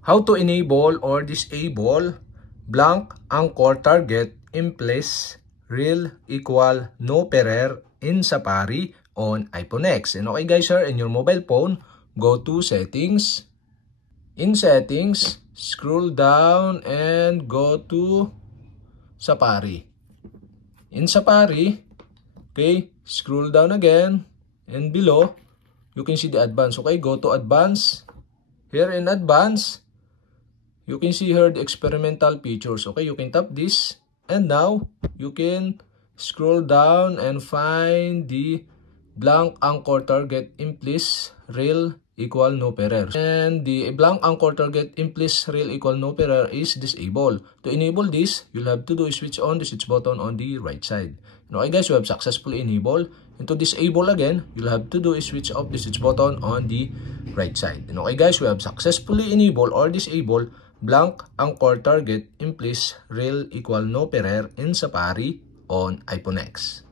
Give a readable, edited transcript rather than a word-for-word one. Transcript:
How to enable or disable blank anchor target in place real equal no perer in Safari on iPhone X. And okay guys, sir, in your mobile phone, go to settings. In settings, scroll down and go to Safari. In Safari, okay, scroll down again and below, you can see the advanced. Okay, go to advanced. Here in advanced, you can see here the experimental features. Okay, you can tap this and now you can scroll down and find the blank anchor target in place real equal no perer. And the blank anchor target in place real equal no perer is disabled. To enable this, you'll have to do switch on the switch button on the right side. Okay guys, you have successfully enabled. And to disable again, you'll have to do is switch off the switch button on the right side. And okay guys, we have successfully enabled or disabled blank anchor target in place real equal no perer in Safari on iPhone X.